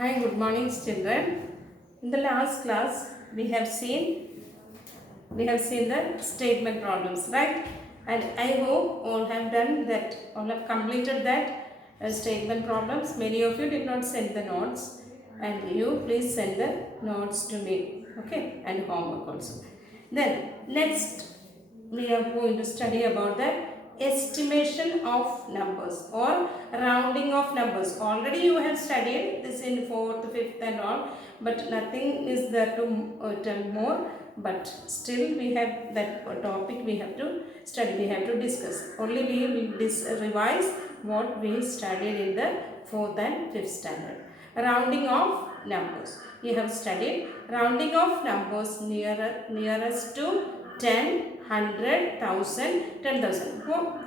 Hi, good morning, children. In the last class, we have seen the statement problems, right? And I hope all have done that, all have completed that statement problems. Many of you did not send the notes, and you please send the notes to me, okay? And homework also. Then next we are going to study about the estimation of numbers or rounding of numbers. Already you have studied this in 4th, 5th and all, but nothing is there to tell more. But still we have that topic we have to study, we have to discuss. Only we will revise what we studied in the 4th and 5th standard. Rounding of numbers. You have studied rounding of numbers nearest to 10, 100, 1000, 10,000.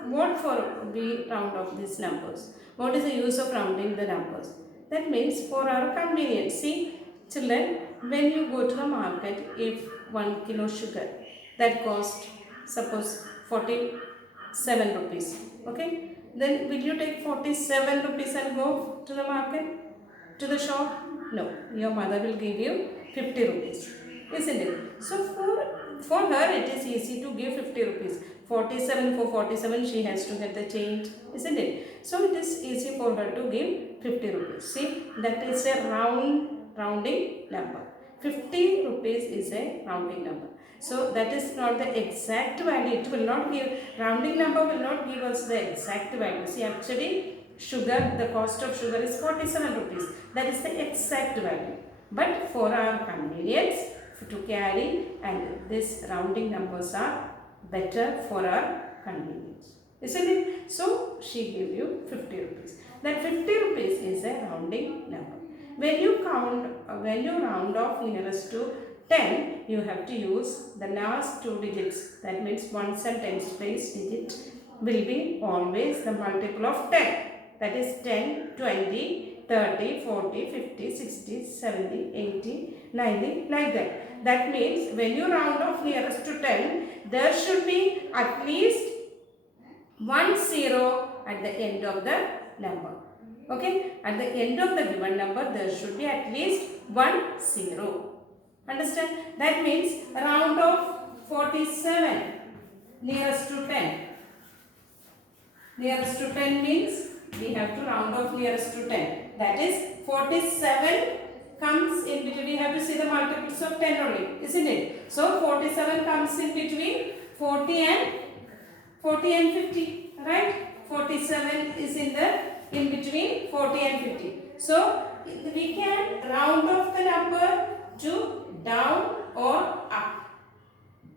What for we round off these numbers? What is the use of rounding the numbers? That means for our convenience. See, children, when you go to the market, if 1 kilo sugar that cost suppose 47 rupees, okay, then will you take 47 rupees and go to the market, to the shop? No, your mother will give you 50 rupees, isn't it? So for her it is easy to give 50 rupees. 47, for 47 she has to get the change, isn't it? So it is easy for her to give 50 rupees. See, that is a rounding number. 50 rupees is a rounding number. So that is not the exact value. It will not give, rounding number will not give us the exact value. See, actually sugar, the cost of sugar is 47 rupees. That is the exact value. But for our convenience to carry, and this rounding numbers are better for our convenience, isn't it? So she gave you 50 rupees. That 50 rupees is a rounding number. When you round off nearest to 10, you have to use the last two digits. That means ones and tens place digit will be always the multiple of 10. That is 10, 20, 30, 40, 50, 60, 70, 80, 90, like that. That means when you round off nearest to 10, there should be at least 1 0 at the end of the number. Okay, at the end of the given number, there should be at least 1 0. Understand? That means round off 47 nearest to 10. Nearest to 10 means we have to round off nearest to 10. That is 47 comes in between. We have to see the multiples of 10 only, isn't it? So 47 comes in between 40 and 50, right? 47 is in between 40 and 50. So we can round off the number to down or up.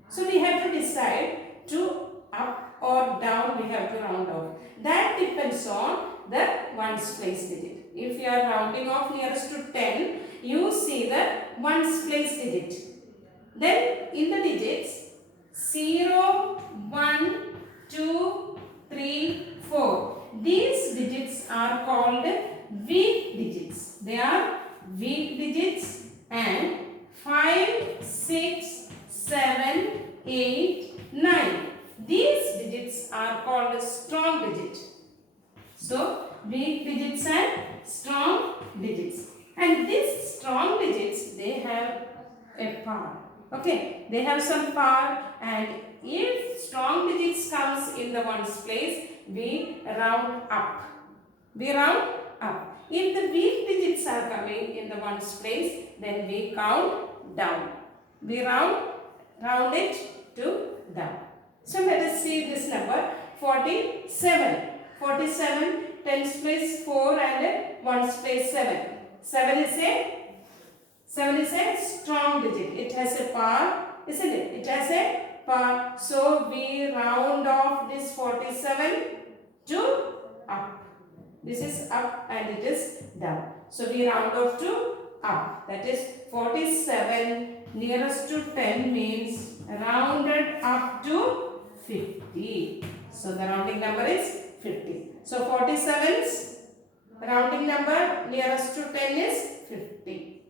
So we have to decide to up or down we have to round off. That depends on the ones place digit. If you are rounding off nearest to 10, you see the ones place digit. Then in the digits 0, 1, 2, 3, 4. These digits are called weak digits. They are weak digits, and 5, 6, 7, 8, 9. These digits are called strong digits. So, weak digits and strong digits. And these strong digits, they have a power. Okay, they have some power, and if strong digits comes in the ones place, we round up. We round up. If the weak digits are coming in the ones place, then we count down. We round it to down. So let us see this number 47. 47, tens place 4 and ones place 7. 7 is a strong digit. It has a power, isn't it? It has a power. So we round off this 47 to up. This is up and it is down. So we round off to up. That is 47 nearest to 10 means rounded up to 50. So the rounding number is 50. So 47's rounding number nearest to 10 is 50.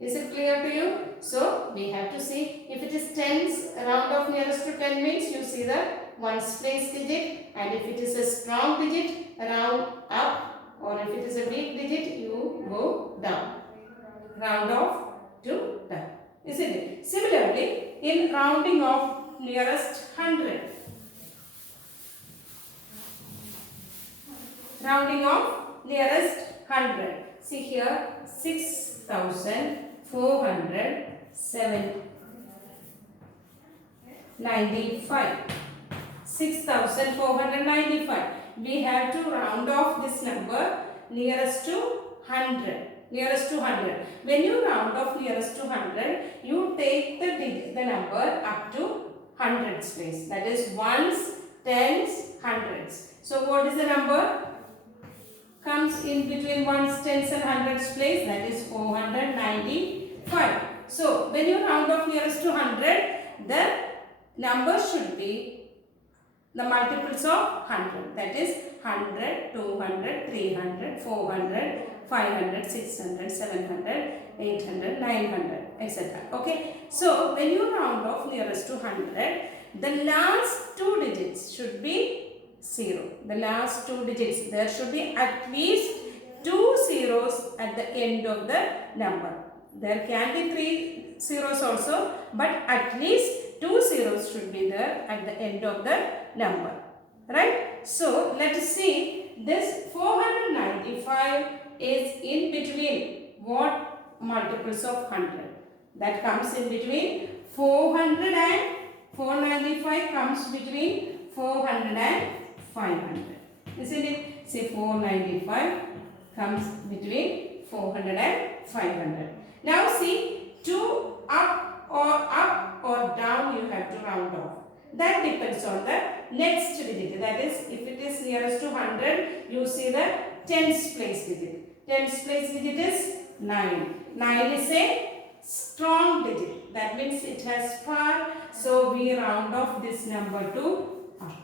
Is it clear to you? So we have to see if it is tens, round off nearest to 10 means you see the ones place digit, and if it is a strong digit, round up, or if it is a weak digit, you go down. round off to 10. Isn't it? Similarly, in rounding off nearest 100. Rounding off nearest 100. See here 6,495. 6,495. We have to round off this number nearest to 100. Nearest to 100. When you round off nearest to 100, you take the number up to hundreds place. That is ones, tens, hundreds. So what is the number? Comes in between ones, tens and hundreds place. That is 495. So when you round off nearest to 100, the number should be the multiples of 100. That is 100, 200, 300, 400, 500, 600, 700, 800, 900, etc. Okay. So when you round off nearest to 100, the last two digits should be 0. The last two digits, there should be at least 2 zeros at the end of the number. There can be 3 zeros also, but at least 2 zeros should be there at the end of the number. Right? So let us see, this 495 is in between what multiples of 100? That comes in between 400 and 495 comes between 400 and 500. Isn't it? Say 495 comes between 400 and 500. Now see, 2 up or down you have to round off. That depends on the next digit. That is, if it is nearest to 100, you see the tens place digit. Tens place digit is 9. 9 is a strong digit. That means it has power. So we round off this number to up.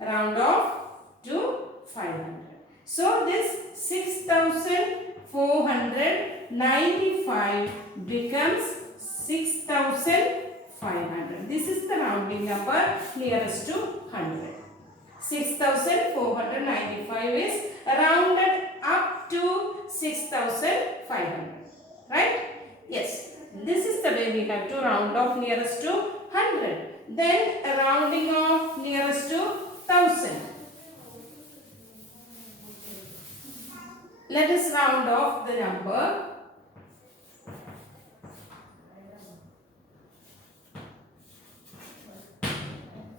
Round off to 500. So this 6,495 becomes 6,500. This is the rounding number nearest to 100. 6,495 is rounded up to 6,500. Right? Yes. This is the way we have to round off nearest to 100. Then rounding off nearest to 1000. Let us round off the number.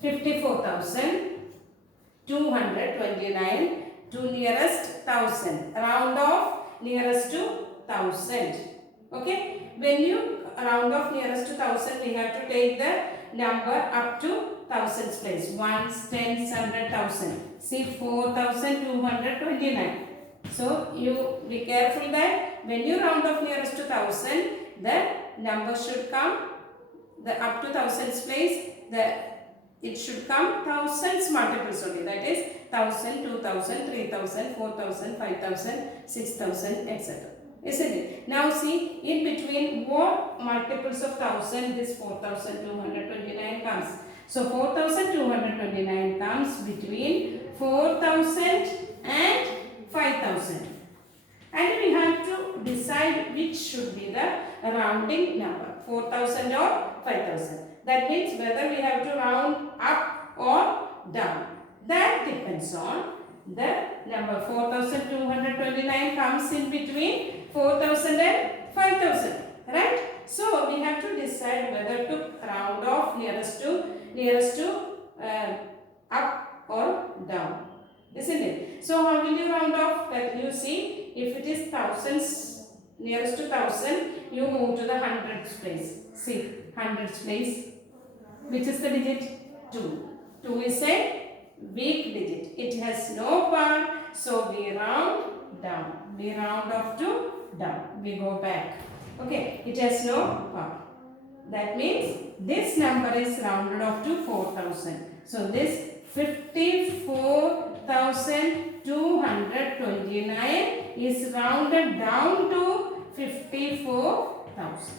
$54,229 to nearest 1000. Round off nearest to 1000. Okay. When you round off nearest to 1000, we have to take the number up to thousands place. Ones, tens, 100,000. See 4,229. So you be careful that when you round off nearest to 1000, the number should come up to thousands place. It should come thousands multiples only. That is 1000, 2000, 3000, 4000, 5000, 6000, etc. Isn't it? Now see, in between what multiples of 1000 this 4,229 comes. So 4,229 comes between 4,000 and 5,000. And we have to decide which should be the rounding number, 4,000 or 5,000. That means whether we have to round up or down. That depends on the number. 4,229 comes in between 4,000 and 5,000. Right? So we have to decide whether to round off nearest to up or down. Isn't it? So how will you round off? That you see, if it is thousands, nearest to 1000, you move to the hundreds place. See, hundreds place. Which is the digit? 2. 2 is a weak digit. It has no power. So we round down. We round off to down. We go back. Okay. It has no power. That means this number is rounded off to 4,000. So this 54,229 is rounded down to 54,000.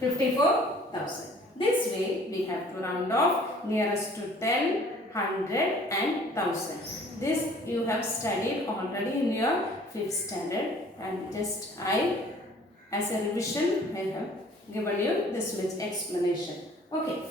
54,000. This way we have to round off nearest to 10, 100 and 1000. This you have studied already in your 5th standard, and just as a revision I have given you this much explanation. Okay.